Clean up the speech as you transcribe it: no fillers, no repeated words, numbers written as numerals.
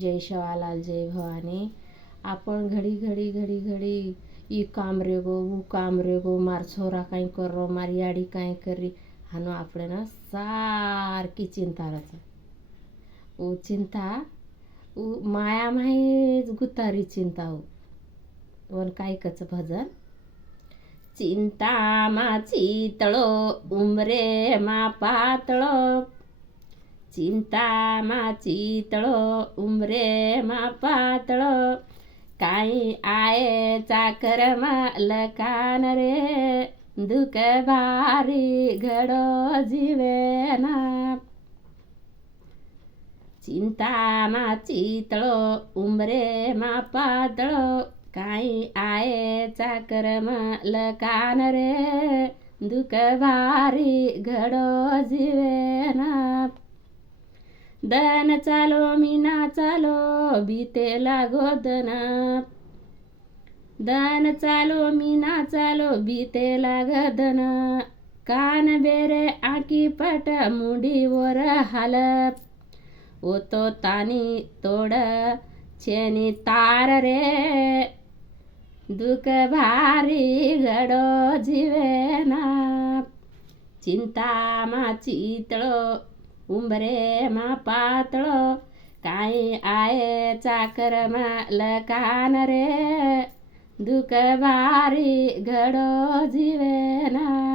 जय शेवालाल जय भवानी. आपण घडी घडी घडी घडी ई काम रे गो ऊ काम रे गो मार छोरा कांई करो मार याडी कांई करी हानो આપણે ना सारखी चिंता रच ऊ चिंता ऊ माया माहीच गुतारी चिंता ऊ वन काय कच भजन चिंता मा चितळो उमरे मा पातळो चिंता मा चितळो उमरे मा पातळो काई आये चाकर लकान रे दुख भारी घडो जीवेना चिंता मा चितळो उमरे मा पातळो काई आये चाकर लकान रे दुख भारी घडो जीवेना दन चालो मीना चालो बीते लागो दन चालो मीना चालो बीते लागदन कान बेरे आकी पट मुडीवर हालप ओतो तानी तोड छेनी तार रे दुख भारी घडो जीवेना चिंता मा चितळो उंबरे मा पातळो काई आये चाकर लकान रे दुख भारी घडो जीवेना